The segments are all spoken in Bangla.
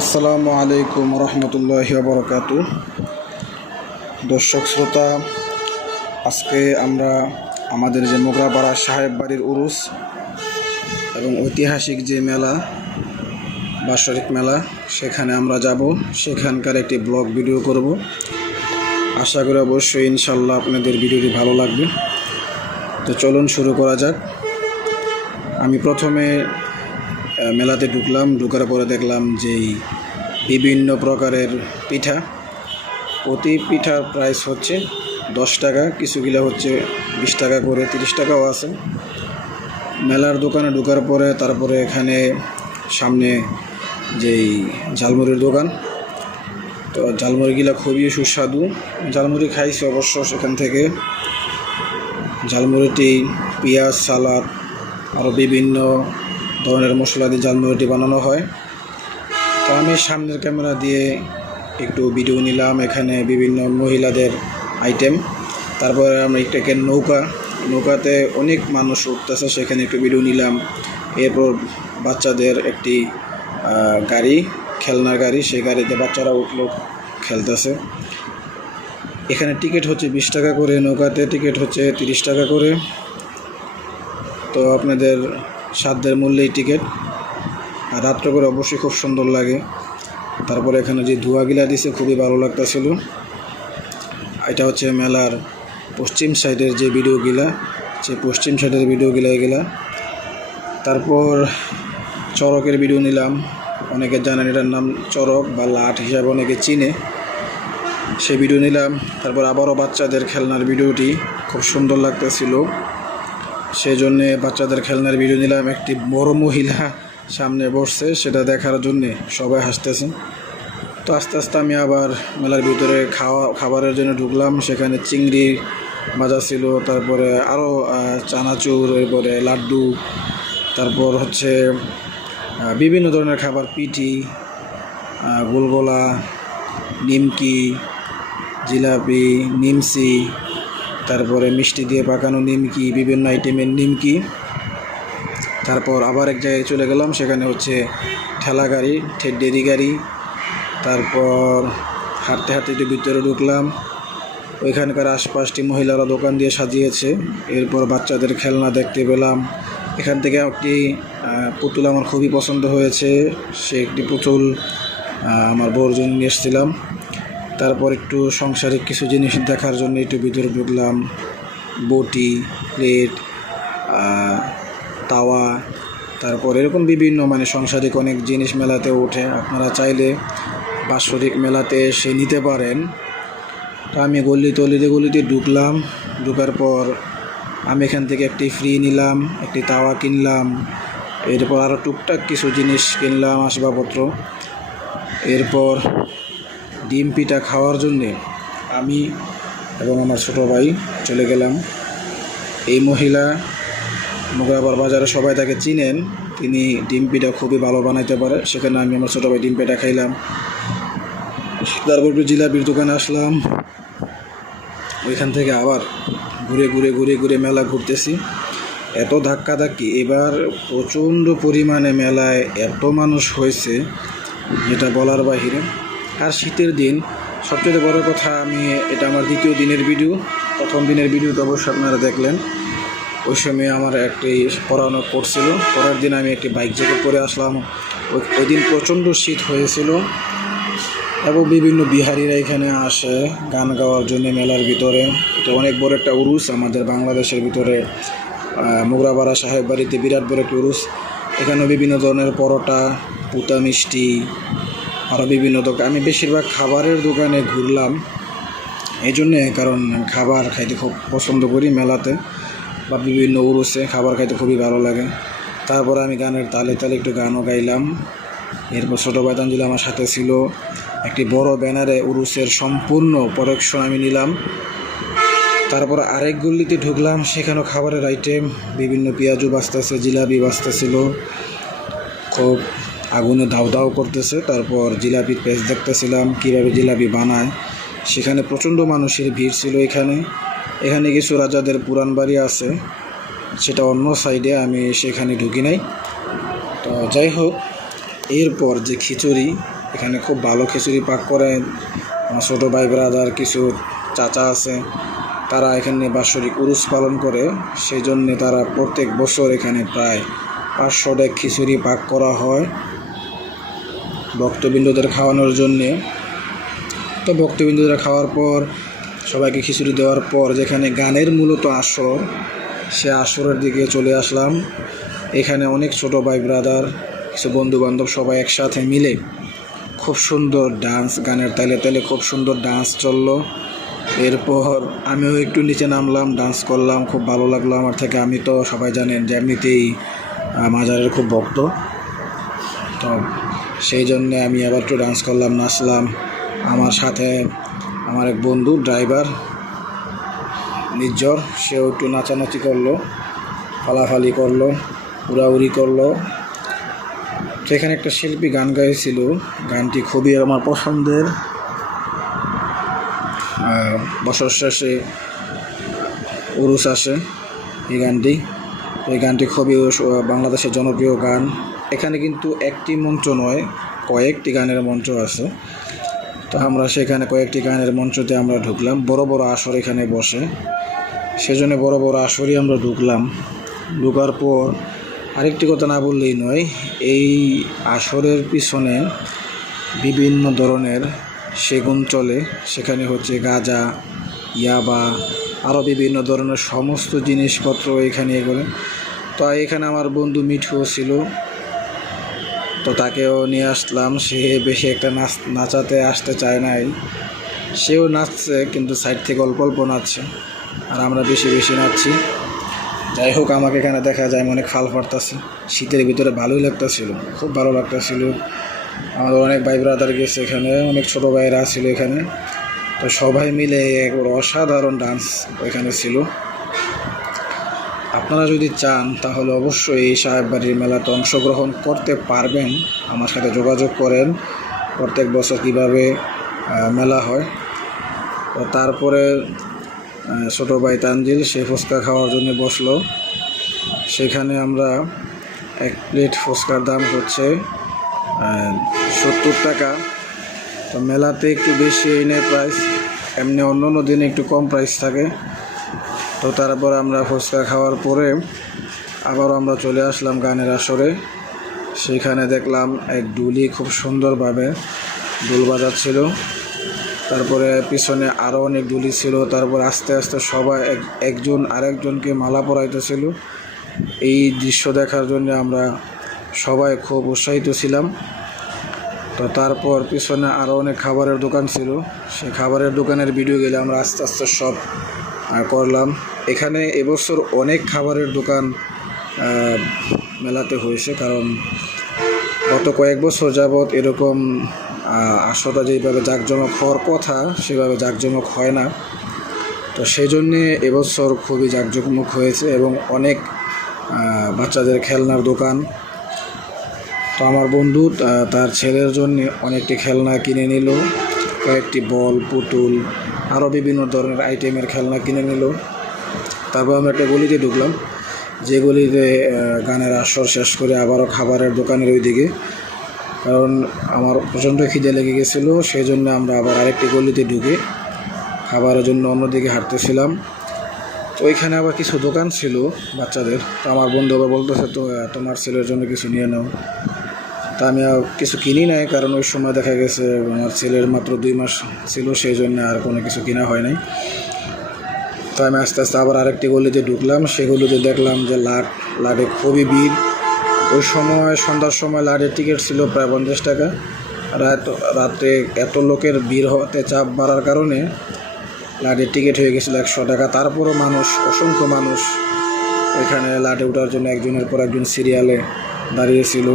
আসসালামু আলাইকুম রহমতুল্লাহি ওয়া বারাকাতুহু। দর্শক শ্রোতা, আজকে আমরা আমাদের যে মোগরাপাড়া সাহেব বাড়ির উরুস এবং ঐতিহাসিক যে মেলা বাৎসরিক মেলা সেখানে আমরা যাব। সেখানকার একটি ব্লগ ভিডিও করব। আশা করি অবশ্যই ইনশাল্লাহ আপনাদের ভিডিওটি ভালো লাগবে। তো চলুন শুরু করা যাক। আমি প্রথমে মেলাতে ঢুকার পরে দেখলাম যে বিভিন্ন প্রকারের পিঠা, প্রতি পিঠার প্রাইস হচ্ছে 10 টাকা, কিছুগুলো হচ্ছে 20 টাকা করে, 30 টাকাও আছে। মেলার দোকানে ঢুকার পরে তারপরে এখানে সামনে যেই ঝালমুড়ির দোকান, তো ঝালমুড়িগুলো খুবই সুস্বাদু। ঝালমুড়ি খাইছি অবশ্য সেখান থেকে। ঝালমুড়িটি পেঁয়াজ, সালাদ আরও বিভিন্ন ধরনের মশলা দিয়ে ঝালমুড়িটি বানানো হয়। তো আমি সামনের ক্যামেরা দিয়ে একটু ভিডিও নিলাম, এখানে বিভিন্ন মহিলাদের আইটেম। তারপরে আমরা একটা নৌকাতে অনেক মানুষ উঠতেছে, সেখানে একটু ভিডিও নিলাম। এরপর বাচ্চাদের একটি গাড়ি, খেলনার গাড়ি, সেই গাড়িতে বাচ্চারা উঠলো, খেলতেছে। এখানে টিকিট হচ্ছে 20 টাকা করে, নৌকাতে টিকিট হচ্ছে 30 টাকা করে। তো আপনাদের সাধ্যের মূল্যেই টিকিট। আর রাত্রে করে অবশ্যই খুব সুন্দর লাগে। তারপরে এখানে যে ধোঁয়াগুলা দিছে খুবই ভালো লাগতেছিল। এটা হচ্ছে মেলার পশ্চিম সাইডের যে ভিডিওগুলা, এগুলা। তারপর চড়কের ভিডিও নিলাম। অনেকে জানেন এটার নাম চড়ক বা লাট হিসাবে অনেকে চিনে, সেই ভিডিও নিলাম। তারপর আবারও বাচ্চাদের খেলনার ভিডিওটি খুব সুন্দর লাগতেছিল, সেই জন্যে বাচ্চাদের খেলনার ভিডিও নিলাম। একটি বড় মহিলা সামনে বসছে, সেটা দেখার জন্যে সবাই হাসতেছে। তো আস্তে আস্তে আমি আবার মেলার ভিতরে খাবারের জন্য ঢুকলাম। সেখানে চিংড়ি ভাজা ছিল, তারপরে আরও চানাচুর, এরপরে লাড্ডু, তারপর হচ্ছে বিভিন্ন ধরনের খাবার, পিঠি, গোলগোলা, নিমকি, জিলাপি, নিমসি, তারপরে মিষ্টি দিয়ে পাকানো নিমকি, বিভিন্ন আইটেমের নিমকি। তারপর আবার এক জায়গায় চলে গেলাম, সেখানে হচ্ছে ঠেলা গাড়ি, ডেরি গাড়ি। তারপর হাঁটতে হাঁটতে একটু ভিতরে ঢুকলাম। ওইখানকার আশপাশটি মহিলারা দোকান দিয়ে সাজিয়েছে। এরপর বাচ্চাদের খেলনা দেখতে পেলাম। এখান থেকে একটি পুতুল আমার খুবই পছন্দ হয়েছে, সে একটি পুতুল আমার বউর জন্য নিয়ে এসেছিলাম। তারপর একটু সাংসারিক কিছু জিনিস দেখার জন্য একটু ভিতরে ঢুকলাম। বটি, প্লেট, তাওয়া, তারপর এরকম বিভিন্ন সাংসারিক অনেক জিনিস মেলাতে ওঠে। আপনারা চাইলে বাৎসরিক মেলাতে এসে নিতে পারেন। তো আমি গলিতে ঢুকলাম। ঢুকার পর আমি এখান থেকে একটি ফ্রি নিলাম, একটি তাওয়া কিনলাম। এরপর আরও টুকটাক কিছু জিনিস কিনলাম, আসবাবপত্র। এরপর ডিম পিঠা খাওয়ার জন্যে আমি এবং আমার ছোটো ভাই চলে গেলাম। এই মহিলা মোগরাপাড়া বাজারে সবাই তাকে চিনেন, তিনি ডিম পিঠা খুবই ভালো বানাইতে পারে। সেখানে আমি আমার ছোটো ভাই ডিম পিঠা খাইলাম। তারপর জিলাপির দোকানে আসলাম। ওইখান থেকে আবার ঘুরে মেলা ঘুরতেছি। এত ধাক্কাধাক্কি, এবার প্রচণ্ড পরিমাণে মেলায় এত মানুষ হয়েছে যেটা বলার বাহিরে। আর শীতের দিন, সবচেয়ে বড় কথা, এটা আমার দ্বিতীয় দিনের ভিডিও। প্রথম দিনের ভিডিওটা অবশ্যই আপনারা দেখলেন। ওই সময় আমার একটি পরানো পড়ছিল। পরের দিন আমি একটি বাইক জ্যাকেট পরে আসলাম। ওই দিন প্রচণ্ড শীত হয়েছিল এবং বিভিন্ন বিহারিরা এখানে আসে গান গাওয়ার জন্য মেলার ভিতরে। এটা অনেক বড় একটা উরুস আমাদের বাংলাদেশের ভিতরে। মোগরাপাড়া সাহেব বাড়িতে বিরাট বড় একটা উরুস। এখানে বিভিন্ন ধরনের পরোটা, পুতা মিষ্টি, আরও বিভিন্ন দোকান। আমি বেশিরভাগ খাবারের দোকানে ঘুরলাম এই জন্যে, কারণ খাবার খাইতে খুব পছন্দ করি মেলাতে বা বিভিন্ন উরুসে খাবার খাইতে খুবই ভালো লাগে। তারপরে আমি গানের তালে একটু গানও গাইলাম। এরপর ছোটো ভাই তানজিল আমার সাথে ছিল। একটি বড় ব্যানারে উরুসের সম্পূর্ণ প্রোডাকশন আমি নিলাম। তারপর আরেক গলিতে ঢুকলাম, সেখানেও খাবারের আইটেম, বিভিন্ন পেঁয়াজু বাজতেছে, জিলাপি বাজতেছিল, খুব আগুনে দাউ করতেছে। তারপর জিলাপির পেজ দেখতেছিলাম কীভাবে জিলাপি বানায়। সেখানে প্রচণ্ড মানুষের ভিড় ছিল। এখানে কিছু রাজাদের পুরান বাড়ি আছে, সেটা অন্য সাইডে, আমি সেখানে ঢুকি নাই। তো যাই হোক, এরপর যে খিচুড়ি, এখানে খুব ভালো খিচুড়ি পাক করে। আমার ছোটো ভাই ব্রাদার কিছু চাচা আছে, তারা এখানে বাৎসরিক উরুস পালন করে, সেই জন্যে তারা প্রত্যেক বছর এখানে প্রায় 500 ডেক খিচুড়ি পাক করা হয় ভক্তবৃন্দদের খাওয়ানোর জন্যে। তো ভক্তবৃন্দরা খাওয়ার পর, সবাইকে খিচুড়ি দেওয়ার পর, যেখানে গানের মূলত আসর, সে আসরের দিকে চলে আসলাম। এখানে অনেক ছোটো ভাই ব্রাদার, কিছু বন্ধুবান্ধব সবাই একসাথে মিলে খুব সুন্দর ডান্স, গানের তালে তালে খুব সুন্দর ডান্স চললো। এরপর আমিও একটু নিচে নামলাম, ডান্স করলাম, খুব ভালো লাগলো আমার থেকে। আমি তো সবাই জানেন যে এমনিতেই মাজারের খুব ভক্ত, তো সেই জন্যে আমি আবার একটু ডান্স করলাম, নাচলাম। আমার সাথে আমার এক বন্ধু ড্রাইভার নির্ঝর, সেও একটু নাচানাচি করলো, ফালাফালি করলো, উড়াউড়ি করলো। সেখানে একটা শিল্পী গান গাইছিল, গানটি খুবই আমার পছন্দের। বছর শেষে উরুস আসে, এই গানটি খুবই বাংলাদেশের জনপ্রিয় গান। এখানে কিন্তু একটি মঞ্চ নয়, কয়েকটি গানের মঞ্চ আছে। তো আমরা সেখানে কয়েকটি গানের মঞ্চতে আমরা ঢুকলাম। বড় বড় আসর এখানে বসে, সেজন্য বড় বড় আসরই আমরা ঢুকলাম। ঢোকার পর আরেকটি কথা না বললেই নয়, এই আসরের পিছনে বিভিন্ন ধরনের সেগুন চলে। সেখানে হচ্ছে গাঁজা, ইয়াবা, আরও বিভিন্ন ধরনের সমস্ত জিনিসপত্র এখানে এগুলো। তো এখানে আমার বন্ধু মিঠু ছিল, তো তাকেও নিয়ে আসলাম। সে বেশি একটা নাচাতে আসতে চায় নাই, সেও নাচছে কিন্তু সাইড থেকে অল্প অল্প নাচছে, আর আমরা বেশি বেশি নাচছি। যাই হোক, আমাকে এখানে দেখা যায় অনেক ফাল পারতাছে, শীতের ভিতরে ভালোই লাগতেছিল, খুব ভালো লাগতেছিল। আমাদের অনেক ভাই ব্রাদার গেছে এখানে, অনেক ছোটো ভাইরা ছিল এখানে। তো সবাই মিলে একবার অসাধারণ ডান্স এখানে ছিল। আপনারা যদি চান তাহলে অবশ্যই এই সাহেববাড়ির মেলাতে অংশগ্রহণ করতে পারবেন। আমার সাথে যোগাযোগ করেন প্রত্যেক বছর কীভাবে মেলা হয়। তো তারপরে ছোটো ভাই তানজিল সে ফুচকা খাওয়ার জন্য বসলো। সেখানে আমরা এক প্লেট ফুচকার দাম হচ্ছে 70 টাকা। তো মেলাতে একটু বেশি এনে প্রাইস, এমনি অন্য অন্য দিনে একটু কম প্রাইস থাকে। তো তারপর আমরা ফুচকা খাওয়ার পরে আবারও আমরা চলে আসলাম গানের আসরে। সেখানে দেখলাম এক ডুলি খুব সুন্দরভাবে ডোল বাজাচ্ছিল, তারপরে পিছনে আরও অনেক ডুলি ছিল। তারপর আস্তে আস্তে সবাই একজন আরেকজনকে মালা পরাইতেছিল। এই দৃশ্য দেখার জন্য আমরা সবাই খুব উৎসাহিত ছিলাম। তো তারপর পিছনে আরও অনেক খাবারের দোকান ছিল, সেই খাবারের দোকানের ভিডিও গেলে আমরা আস্তে আস্তে সব করলাম। এখানে এবছর অনেক খাবারের দোকান মেলাতে হয়েছে, কারণ গত কয়েক বছর যাবৎ এরকম আসরটা যেভাবে জাঁকজমক হওয়ার কথা সেভাবে জাঁকজমক হয় না। তো সেই জন্যে এবছর খুবই জাঁকজমক হয়েছে, এবং অনেক বাচ্চাদের খেলনার দোকান। তো আমার বন্ধু তার ছেলের জন্য অনেকটি খেলনা কিনে নিল, কয়েকটি বল, পুতুল, আরও বিভিন্ন ধরনের আইটেমের খেলনা কিনে নিল। তারপর আমরা একটা গলিতে ঢুকলাম, যে গলিতে গানের আসর শেষ করে আবারও খাবারের দোকানের ওই দিকে, কারণ আমার প্রচণ্ড খিদে লেগে গেছিলো। সেই জন্য আমরা আবার আরেকটি গলিতে ঢুকে খাবারের জন্য অন্যদিকে হাঁটতেছিলাম। তো ওইখানে আবার কিছু দোকান ছিল বাচ্চাদের। তো আমার বন্ধু আবার বলতেছে, তো তোমার ছেলের জন্য কিছু নিয়ে নাও। তা আমি কিছু কিনি নাই, কারণ ওই সময় দেখা গেছে আমার ছেলের মাত্র 2 মাস ছিল, সেই জন্য আর কোনো কিছু কিনা হয় নাই। তো আমি আস্তে আস্তে আবার আরেকটি গলিতে ঢুকলাম। সেগুলিতে দেখলাম যে লাটে খুবই ভিড়। ওই সময় সন্ধ্যার সময় লাটের টিকিট ছিল প্রায় 50 টাকা। রাতে এত লোকের ভিড় হতে চাপ বাড়ার কারণে লাটের টিকিট হয়ে গেছিলো 100 টাকা। তারপরও মানুষ, অসংখ্য মানুষ ওইখানে লাটে ওঠার জন্য একজনের পর একজন সিরিয়ালে দাঁড়িয়েছিল।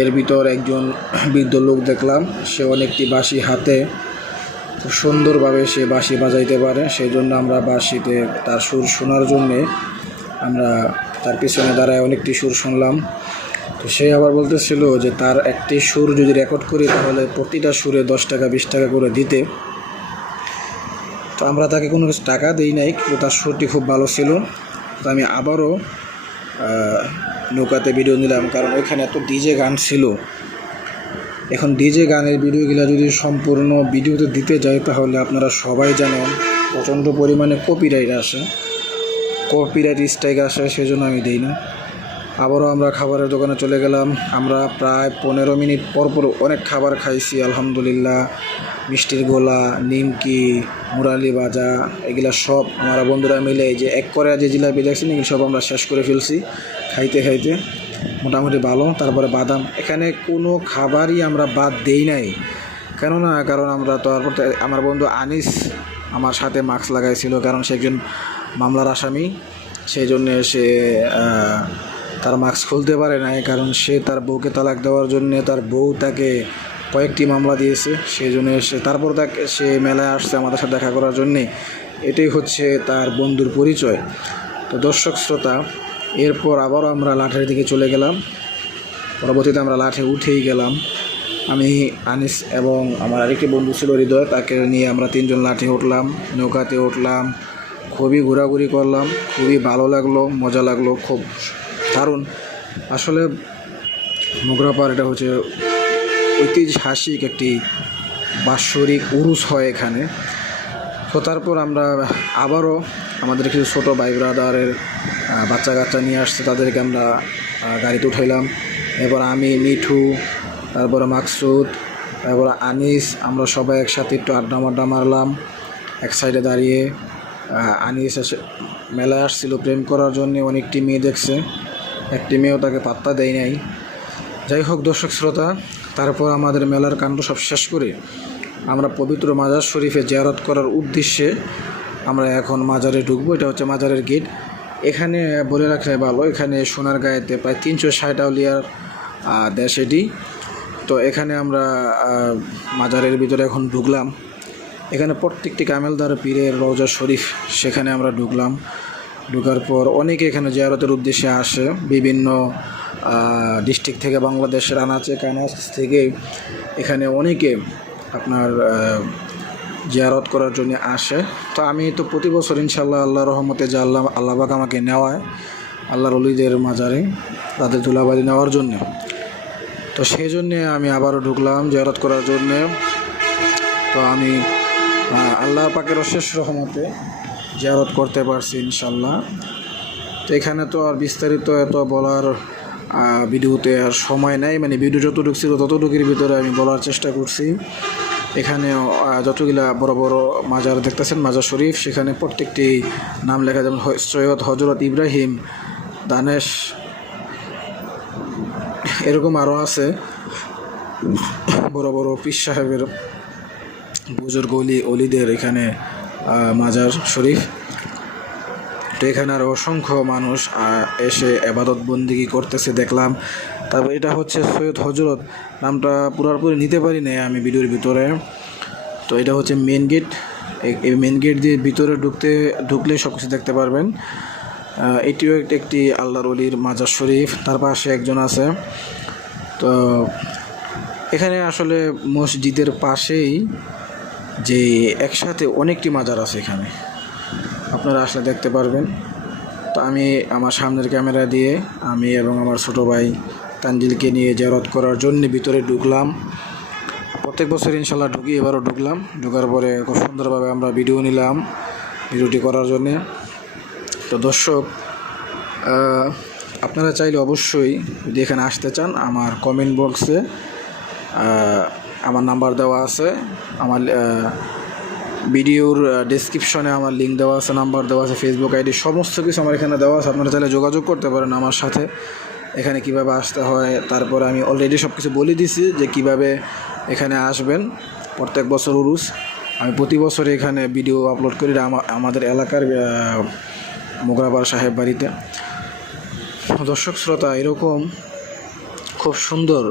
এর ভিতর একজন বৃদ্ধ লোক দেখলাম, সে অনেকটি বাঁশি হাতে, খুব সুন্দরভাবে সে বাঁশি বাজাইতে পারে। সেই জন্য আমরা বাঁশিতে তার সুর শোনার জন্যে আমরা তার পিছনে দাঁড়ায় অনেকটি সুর শুনলাম। তো সে আবার বলতেছিল যে তার একটি সুর যদি রেকর্ড করি তাহলে প্রতিটা সুরে 10 টাকা 20 টাকা করে দিতে। তো আমরা তাকে কোনো কিছু টাকা দিই নাই, কিন্তু তার সুরটি খুব ভালো ছিল। তো আমি আবারও নৌকাতে ভিডিও নিলাম, কারণ ওইখানে এত ডিজে গান ছিল, এখন ডিজে গানের ভিডিওগুলো যদি সম্পূর্ণ ভিডিওতে দিতে যাই তাহলে আপনারা সবাই জানেন প্রচণ্ড পরিমাণে কপিরাইট আসে, কপিরাইট স্ট্রাইক আসে, সেজন্য আমি দিই না। আবারও আমরা খাবারের দোকানে চলে গেলাম। আমরা প্রায় 15 মিনিট পর অনেক খাবার খাইছি আলহামদুলিল্লাহ। মিষ্টির গোলা, নিমকি, মুরালি ভাজা, এগুলা সব আমরা বন্ধুরা মিলে যে এক করে যে জিলাপি দেখছেন এগুলো সব আমরা শেষ করে ফেলছি খাইতে খাইতে, মোটামুটি ভালো। তারপরে বাদাম, এখানে কোনো খাবারই আমরা বাদ দেই নাই। কারণ আমরা তারপর আমার বন্ধু আনিস আমার সাথে মাস্ক লাগাইছিল, কারণ সে একজন মামলার আসামি, সেই জন্যে সে তার মাস্ক খুলতে পারে নাই, কারণ সে তার বউকে তালাক দেওয়ার জন্য তার বউ তাকে কয়েকটি মামলা দিয়েছে, সেই জন্য তারপর সে মেলায় আসছে আমাদের সাথে দেখা করার জন্যে। এটাই হচ্ছে তার বন্ধুর পরিচয়। তো দর্শক শ্রোতা, এরপর আবারও আমরা লাঠের দিকে চলে গেলাম। পরবর্তীতে আমরা লাঠে উঠেই গেলাম। আমি, আনিস এবং আমার আরেকটি বন্ধু ছিল হৃদয়, তাকে নিয়ে আমরা 3 জন লাঠে উঠলাম, নৌকাতে উঠলাম, খুবই ঘোরাঘুরি করলাম, খুবই ভালো লাগলো, মজা লাগলো, খুব দারুণ। আসলে মোগরাপাড় এটা হচ্ছে ঐতিহাসিক একটি বাৎসরিক উরুস হয় এখানে। তো তারপর আমরা আবারও আমাদের কিছু ছোটো ভাই ব্রাদারের বাচ্চা কাচ্চা নিয়ে আসছে, তাদেরকে আমরা গাড়িতে উঠাইলাম। এরপর আমি, মিঠু, তারপরে মাকসুদ, তারপরে আনিস, আমরা সবাই একসাথে একটু আড্ডা মারলাম এক সাইডে দাঁড়িয়ে। আনিস মেলায় আসছিল প্রেম করার জন্য, অনেকটি মেয়ে দেখছে, একটি মেয়েও তাকে পাত্তা দেয় নাই। যাই হোক দর্শক শ্রোতা, তারপর আমাদের মেলার কাণ্ড সব শেষ করে আমরা পবিত্র মাজার শরীফে জিয়ারত করার উদ্দেশ্যে আমরা এখন মাজারে ঢুকবো। এটা হচ্ছে মাজারের গেট। এখানে বলে রাখলে ভালো, এখানে সোনারগাঁয়েতে প্রায় 360 আউলিয়ার দেশ এটি। তো এখানে আমরা মাজারের ভিতরে এখন ঢুকলাম। এখানে প্রত্যেকটি কামেলদার পীরের রওজা শরীফ, সেখানে আমরা ঢুকলাম। ঢোকার পর অনেকে এখানে জিয়ারতের উদ্দেশ্যে আসে, বিভিন্ন ডিস্ট্রিক্ট থেকে, বাংলাদেশের আনাচে কানাচ থেকে এখানে অনেকে আপনার জিয়ারত করার জন্য আসে। তো আমি তো প্রতি বছর ইনশাল্লাহ আল্লাহর রহমতে যে আল্লাহ পাক আমাকে নেওয়ায় আল্লাহর ওলিদের মাজারে তাদের ধুলাবালি নেওয়ার জন্য, তো সেই জন্যে আমি আবারও ঢুকলাম জিয়ারত করার জন্যে। তো আমি আল্লাহ পাকের অশেষ রহমতে জিয়ারত করতে পারছি ইনশাল্লাহ। তো এখানে তো আর বিস্তারিত এত বলার ভিডিওতে আর সময় নাই, মানে ভিডিও যতটুকু ছিল ততটুকুর ভিতরে আমি বলার চেষ্টা করছি। এখানে যতগুলা বড় বড় মাজার দেখতেছেন, মাজার শরীফ, সেখানে প্রত্যেকটি নাম লেখা, যেমন সৈয়দ হজরত ইব্রাহিম দানেশ, এরকম আরও আছে বড় বড় পীর সাহেবের বুজুর্গ অলিদের এখানে মাজার শরীফ। তো এখানে আরও অসংখ্য মানুষ এসে ইবাদত বন্দেগী করতেছে দেখলাম। তারপর এটা হচ্ছে সৈয়দ হজরত, নামটা পুরোপুরি নিতে পারি না আমি ভিডিওর ভিতরে। তো এটা হচ্ছে মেন গেট। এই মেন গেট দিয়ে ভিতরে ঢুকলে সব কিছু দেখতে পারবেন। এটিও একটি আল্লাহর ওলির মাজার শরীফ, তার পাশে একজন আছে। তো এখানে আসলে মসজিদের পাশেই যে একসাথে অনেকটি মাজার আছে, এখানে আপনারা আসলে দেখতে পারবেন। তো আমি আমার সামনের ক্যামেরা দিয়ে আমি এবং আমার ছোটো ভাই তানজিলকে নিয়ে জিয়ারত করার জন্য ভিতরে ঢুকলাম। প্রত্যেক বছর ইনশাল্লাহ ঢুকি, এবারও ঢুকলাম। ঢোকার পরে খুব সুন্দরভাবে আমরা ভিডিও নিলাম ভিডিওটি করার জন্যে। তো দর্শক, আপনারা চাইলে অবশ্যই যদি এখানে আসতে চান, আমার কমেন্ট বক্সে আমার নাম্বার দেওয়া আছে, আমার ভিডিওর ডেসক্রিপশনে আমার লিঙ্ক দেওয়া আছে, নাম্বার দেওয়া আছে, ফেসবুক আইডি, সমস্ত কিছু আমার এখানে দেওয়া আছে। আপনারা চাইলে যোগাযোগ করতে পারেন আমার সাথে, এখানে কিভাবে আসতে হয়। তারপরে আমি অলরেডি সব কিছু বলে দিছি যে কিভাবে এখানে আসবেন। প্রত্যেক বছর উরুস, আমি প্রতি বছর এখানে ভিডিও আপলোড করি আমাদের এলাকার মোগরাপাড় সাহেব বাড়িতে। দর্শক শ্রোতা, এরকম খুব সুন্দর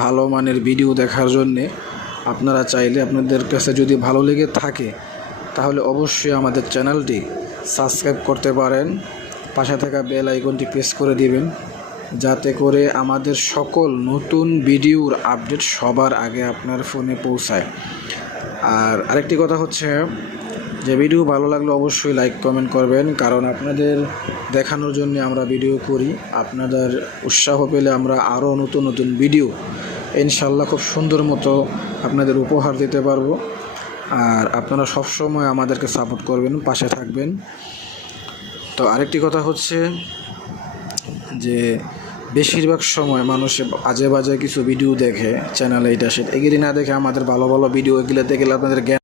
ভালো মানের ভিডিও দেখার জন্যে আপনারা চাইলে, আপনাদের কাছে যদি ভালো লেগে থাকে তাহলে অবশ্যই আমাদের চ্যানেলটি সাবস্ক্রাইব করতে পারেন, পাশে থাকা বেল আইকনটি প্রেস করে দিবেন, যাতে করে আমাদের সকল নতুন ভিডিওর আপডেট সবার আগে আপনার ফোনে পৌঁছায়। আর আরেকটি কথা হচ্ছে যে ভিডিও ভালো লাগলে অবশ্যই লাইক কমেন্ট করবেন, কারণ আপনাদের দেখানোর জন্য আমরা ভিডিও করি। আপনাদের উৎসাহ পেলে আমরা আরও নতুন নতুন ভিডিও ইনশাল্লাহ খুব সুন্দর মতো আপনাদের উপহার দিতে পারবো। আর আপনারা সবসময় আমাদেরকে সাপোর্ট করবেন, পাশে থাকবেন। তো আরেকটি কথা হচ্ছে যে বেশিরভাগ সময় মানুষ আজে বাজে কিছু ভিডিও দেখে চ্যানেলে, এটা সেটা এগুলি না দেখে আমাদের ভালো ভালো ভিডিও এগুলো দেখলে আপনাদের জ্ঞান